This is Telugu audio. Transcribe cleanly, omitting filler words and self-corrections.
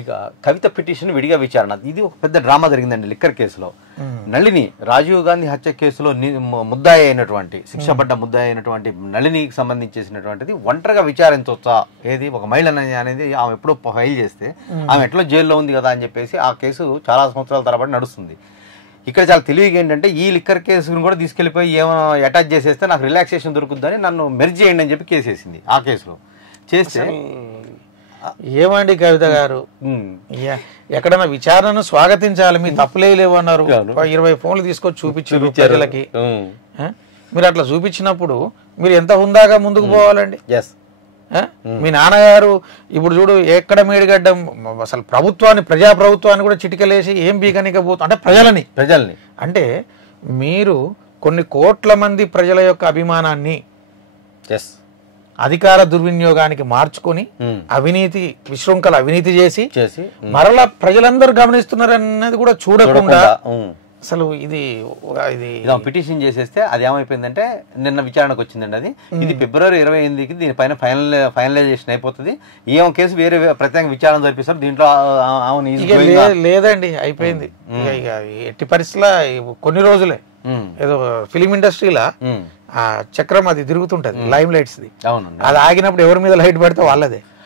ఇక కవిత పిటిషన్ విడిగా విచారణ. ఇది ఒక పెద్ద డ్రామా జరిగిందండి లిక్కర్ కేసులో. నళిని రాజీవ్ గాంధీ హత్య కేసులో ముద్దాయి అయినటువంటి, శిక్ష పడ్డ ముద్దాయి అయినటువంటి నళినికి సంబంధించేసినటువంటిది ఒంటరిగా విచారించవచ్చా, ఏది ఒక మహిళ అనేది ఆమె ఎప్పుడో ఫైల్ చేస్తే ఆమె ఎట్లా జైల్లో ఉంది కదా అని చెప్పేసి ఆ కేసు చాలా సంవత్సరాల తరబడి నడుస్తుంది. ఇక్కడ చాలా తెలివిగా ఏంటంటే ఈ లిక్కర్ కేసును కూడా తీసుకెళ్లిపోయి ఏమో అటాచ్ చేసేస్తే నాకు రిలాక్సేషన్ దొరుకుతుందని నన్ను మెర్జ్ చేయండి అని చెప్పి కేసేసింది. ఆ కేసులో చేస్తే ఏమండి కవిత గారు, ఎక్కడైనా విచారణను స్వాగతించాలి, మీ తప్పులే లేవన్నారు, 20 ఫోన్లు తీసుకొచ్చి చూపించారు ప్రజలకి. మీరు అట్లా చూపించినప్పుడు మీరు ఎంత హుందాగా ముందుకు పోవాలండి. మీ నాన్నగారు ఇప్పుడు చూడు ఎక్కడ మేడిగడ్డ అసలు ప్రభుత్వాన్ని, ప్రజాప్రభుత్వాన్ని కూడా చిటికలేసి ఏం బీకనికపోతు అంటే ప్రజలని అంటే మీరు కొన్ని కోట్ల మంది ప్రజల యొక్క అభిమానాన్ని అధికార దుర్వినియోగానికి మార్చుకొని అవినీతి, విశృంఖల అవినీతి చేసి మరలా ప్రజలందరూ గమనిస్తున్నారన్నది కూడా చూడకుండా అసలు ఇది పిటిషన్ చేసేస్తే అది ఏమైపోయిందంటే నిన్న విచారణకు వచ్చిందండి. అది ఇది ఫిబ్రవరి 28కి దీనిపైన ఫైనలైజేషన్ అయిపోతుంది. ఏమో కేసు వేరే ప్రత్యేక విచారణ జరిపిస్తారు. దీంట్లో లేదండి, అయిపోయింది. ఇక ఎట్టి పరిస్థితుల్లో కొన్ని రోజులే ఏదో ఫిలిం ఇండస్ట్రీలా ఆ చక్రం అది తిరుగుతుంటది, లైమ్ లైట్స్ ది. అది ఆగినప్పుడు ఎవరి మీద లైట్ పడితే వాళ్ళదే.